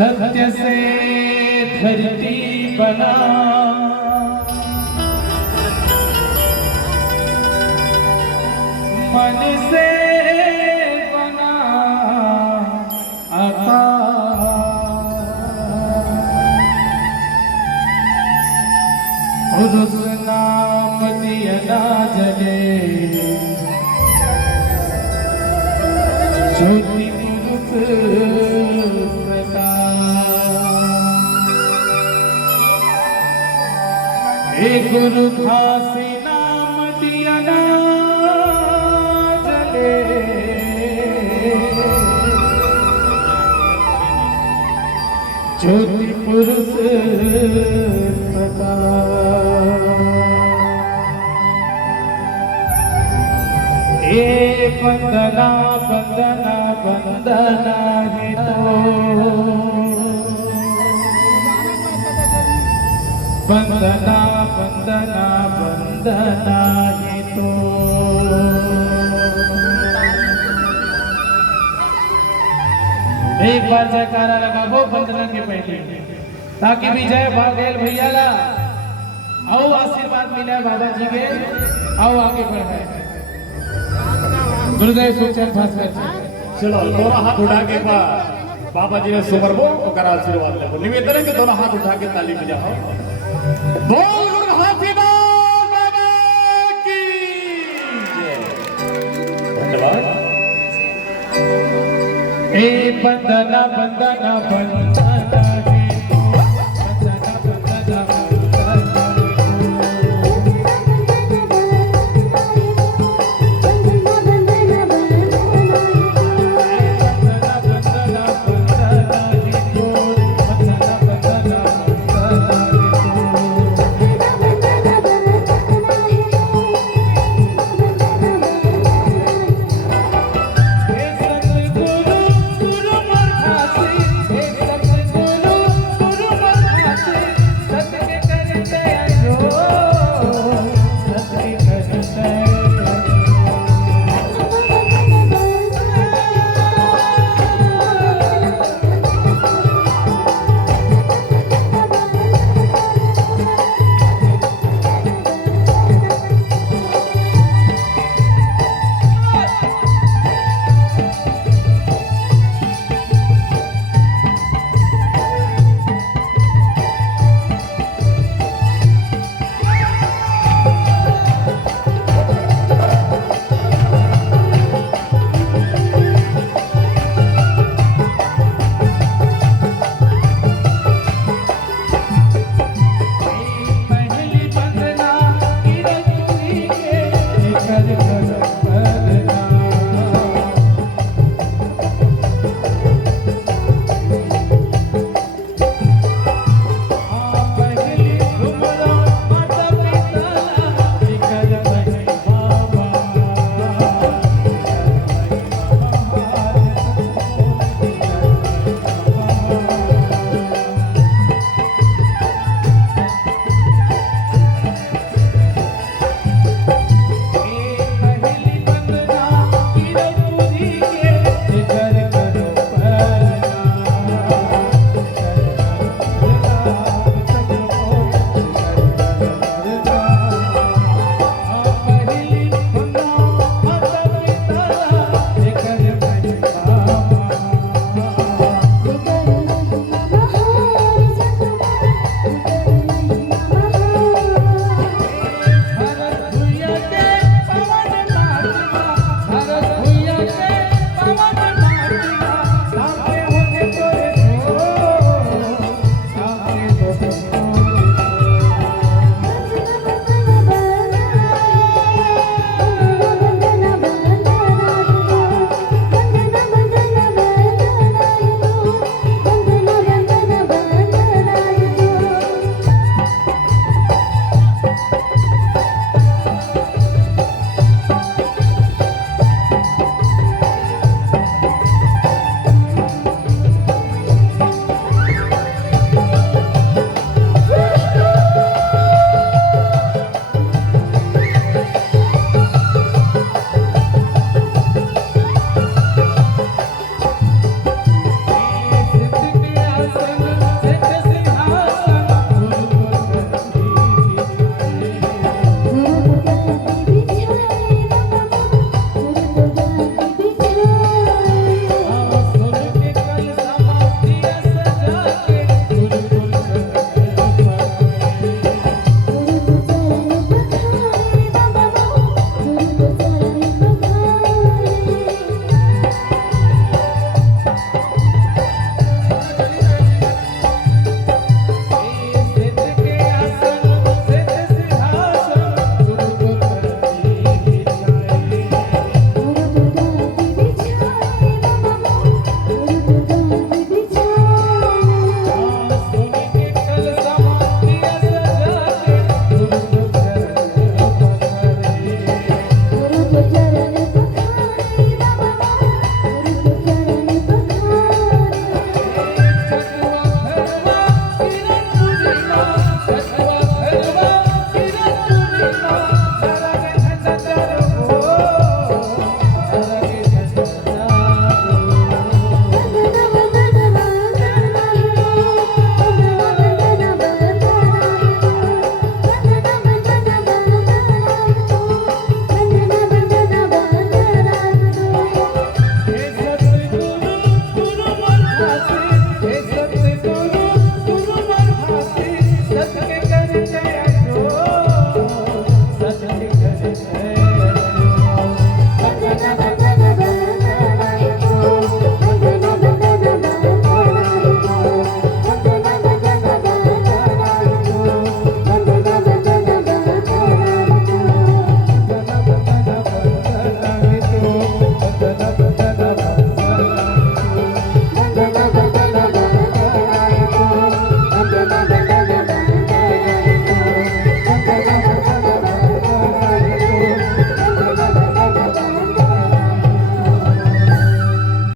सत्य से धरती बना, मन से बना आकाश, उस नाम दिया ना जले, ज्योति पुरुष हे गुरु घासी नाम दिया ना जले, ज्योति पुरुष हे वंदना वंदना वंदना है तो, वंदना वंदना वंदना है तो। एक बार जयकारा लगाबो वंदना के पहले, ताकि विजय भागेल भैया ला आओ आशीर्वाद मिले बाबा जी के, आओ आगे बढ़े। गुरुदेव सुखचंद भास्कर चलो दोनों हाथ उठा के बाबा जी ने सुमरबो ओकर आशीर्वाद लेबो। निवेदन है कि दोनों हाथ उठा के ताली बजाओ। बोल गुरु हाथी बाबा की जय। धन्यवाद। ए वंदना वंदना वंदना